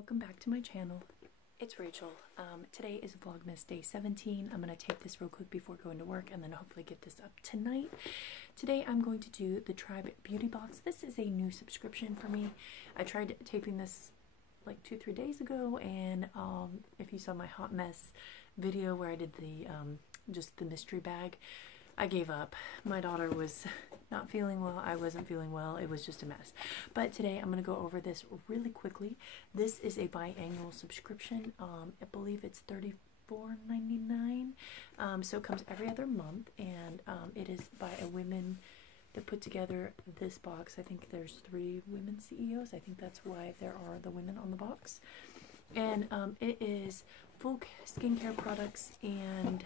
welcome back to my channel. It's Rachel. Today is Vlogmas day 17. I'm going to tape this real quick before going to work and then hopefully get this up tonight. Today I'm going to do the Tribe Beauty Box. This is a new subscription for me. I tried taping this like 2-3 days ago, and if you saw my hot mess video where I did the just the mystery bag, I gave up. My daughter was not feeling well. I wasn't feeling well. It was just a mess. But today I'm going to go over this really quickly. This is a biannual subscription. I believe it's $34.99. So it comes every other month, and it is by a woman that put together this box. I think there's 3 women CEOs. I think that's why there are the women on the box. And it is full skincare products, and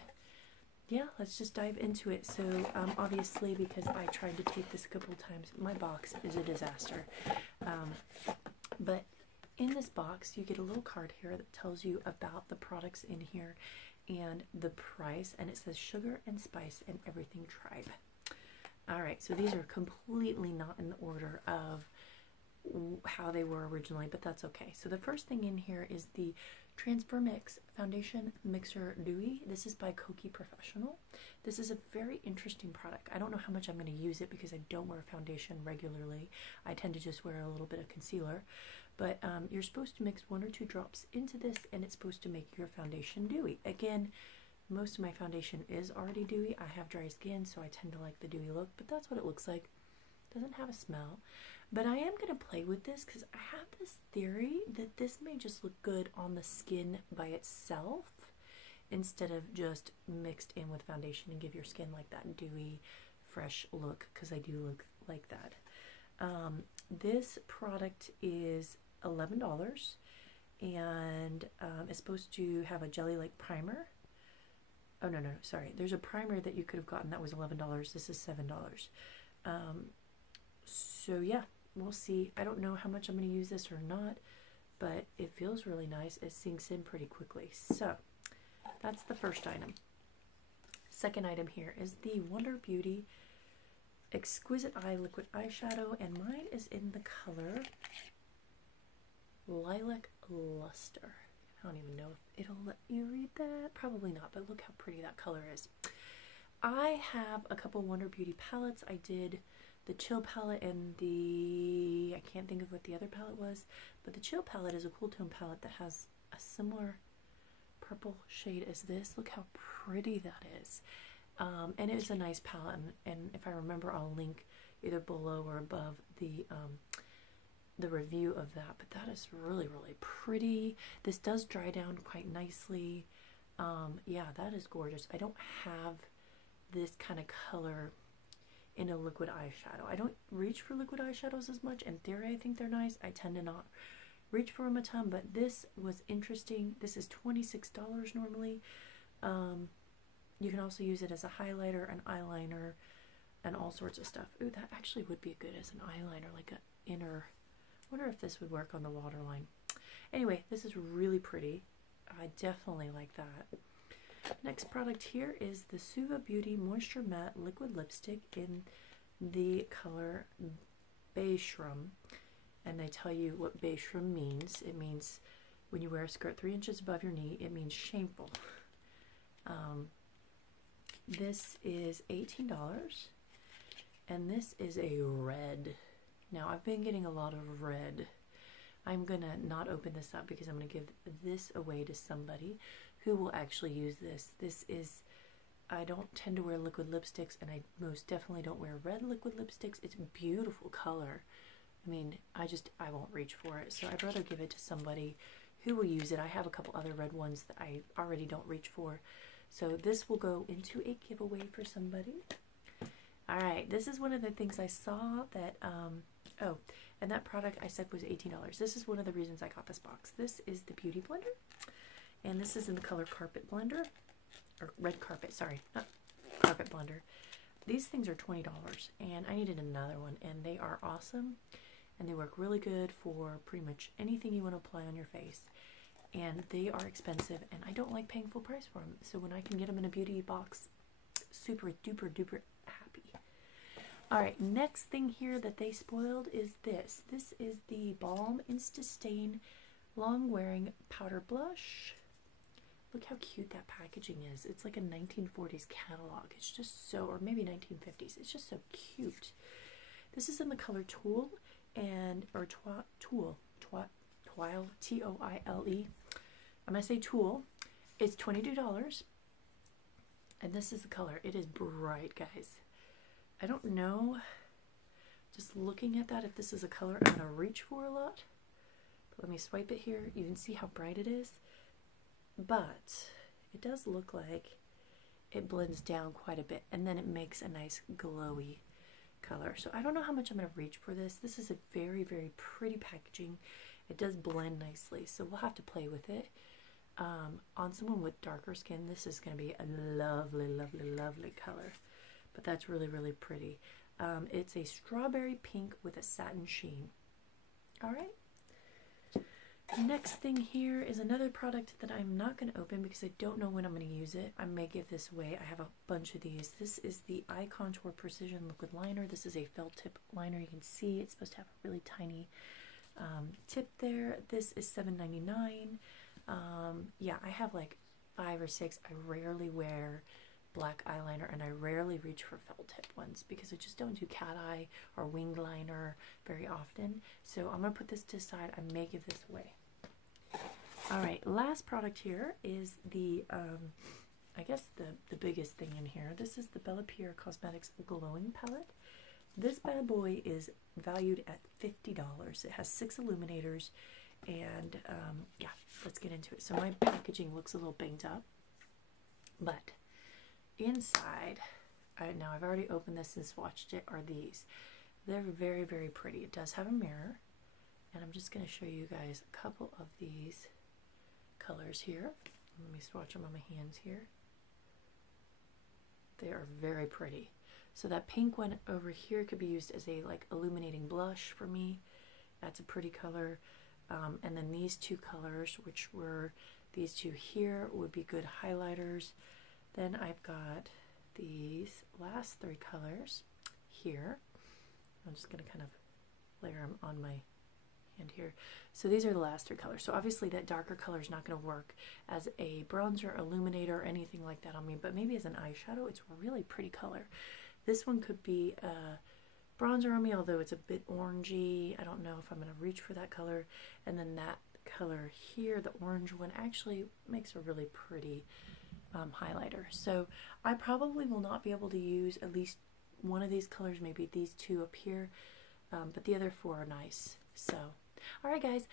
yeah, let's just dive into it. So obviously, because I tried to tape this a couple of times, my box is a disaster. But in this box, you get a little card here that tells you about the products in here and the price, and it says sugar and spice and everything Tribe. Alright, so these are completely not in the order of how they were originally, but that's okay. So the first thing in here is the Transfer Mix Foundation Mixer Dewy. This is by Koki Professional. This is a very interesting product. I don't know how much I'm going to use it because I don't wear foundation regularly. I tend to just wear a little bit of concealer. But you're supposed to mix 1 or 2 drops into this, and it's supposed to make your foundation dewy. Again, most of my foundation is already dewy. I have dry skin, so I tend to like the dewy look, but that's what it looks like. Doesn't have a smell. But I am going to play with this because I have this theory that this may just look good on the skin by itself instead of just mixed in with foundation and give your skin like that dewy, fresh look, because I do look like that. This product is $11, and it's supposed to have a jelly-like primer. Oh, no, sorry. There's a primer that you could have gotten that was $11. This is $7. So yeah, we'll see. I don't know how much I'm going to use this or not, but it feels really nice. It sinks in pretty quickly. So that's the first item. Second item here is the Wonder Beauty Exquisite Eye Liquid Eyeshadow, and mine is in the color Lilac Luster. I don't even know if it'll let you read that. Probably not, but look how pretty that color is. I have a couple Wonder Beauty palettes. I did the Chill palette and the, I can't think of what the other palette was, but the Chill palette is a cool tone palette that has a similar purple shade as this. Look how pretty that is. And it was a nice palette, and if I remember, I'll link either below or above the review of that. But that is really, really pretty. This does dry down quite nicely. Yeah, that is gorgeous. I don't have this kind of color in a liquid eyeshadow. I don't reach for liquid eyeshadows as much. In theory, I think they're nice. I tend to not reach for them a ton, but this was interesting. This is $26 normally. You can also use it as a highlighter, an eyeliner, and all sorts of stuff. Ooh, that actually would be good as an eyeliner, like an inner. I wonder if this would work on the waterline. Anyway, this is really pretty. I definitely like that. Next product here is the Suva Beauty Moisture Matte Liquid Lipstick in the color Beige-Shrum. And they tell you what Beige-Shrum means. It means when you wear a skirt 3 inches above your knee, it means shameful. This is $18, and this is a red. Now, I've been getting a lot of red. I'm going to not open this up because I'm going to give this away to somebody who will actually use this. This is, I don't tend to wear liquid lipsticks, and I most definitely don't wear red liquid lipsticks. It's a beautiful color. I mean, I won't reach for it, so I'd rather give it to somebody who will use it. I have a couple other red ones that I already don't reach for. So this will go into a giveaway for somebody. Alright, this is one of the things I saw that, oh, and that product I said was $18. This is one of the reasons I got this box. This is the Beauty Blender, and this is in the color Carpet Blender, or Red Carpet, sorry, not Carpet Blender. These things are $20, and I needed another one, and they are awesome, and they work really good for pretty much anything you want to apply on your face. And they are expensive, and I don't like paying full price for them. So when I can get them in a beauty box, super duper duper happy. Alright, next thing here that they spoiled is this. This is the Balm Insta Stain long wearing powder blush. Look how cute that packaging is. It's like a 1940s catalog. It's just so, or maybe 1950s. It's just so cute. This is in the color Tulle or Tulle, T-O-I-L-E. I'm going to say Tulle. It's $22. And this is the color. It is bright, guys. I don't know, just looking at that, if this is a color I'm going to reach for a lot. But let me swipe it here. You can see how bright it is. But it does look like it blends down quite a bit, and then it makes a nice glowy color. So I don't know how much I'm going to reach for this. This is a very, very pretty packaging. It does blend nicely, so we'll have to play with it. On someone with darker skin, this is going to be a lovely, lovely, lovely color. But that's really, really pretty. It's a strawberry pink with a satin sheen. All right. Next thing here is another product that I'm not going to open because I don't know when I'm going to use it. I may give this away. I have a bunch of these. This is the Eye Contour Precision Liquid Liner. This is a felt tip liner. You can see it's supposed to have a really tiny tip there. This is $7.99. Yeah, I have like 5 or 6. I rarely wear black eyeliner, and I rarely reach for felt tip ones because I just don't do cat eye or winged liner very often. So I'm going to put this to the side. I may give this away. Alright, last product here is the, I guess the biggest thing in here. This is the Bella Pierre Cosmetics Glowing Palette. This bad boy is valued at $50. It has 6 illuminators, and yeah, let's get into it. So my packaging looks a little banged up, but inside, now I've already opened this and swatched it, are these. They're very, very pretty. It does have a mirror, and I'm just going to show you guys a couple of these colors here. Let me swatch them on my hands here. They are very pretty. So that pink one over here could be used as a like illuminating blush for me. That's a pretty color. And then these two colors, which were these two here, would be good highlighters. Then I've got these last 3 colors here. I'm just going to kind of layer them on my hand here. So these are the last 3 colors. So obviously that darker color is not going to work as a bronzer, illuminator, or anything like that on me, but maybe as an eyeshadow, it's a really pretty color. This one could be a bronzer on me, although it's a bit orangey. I don't know if I'm going to reach for that color. And then that color here, the orange one, actually makes a really pretty highlighter. So I probably will not be able to use at least one of these colors, maybe these 2 up here, but the other 4 are nice. So, alright guys,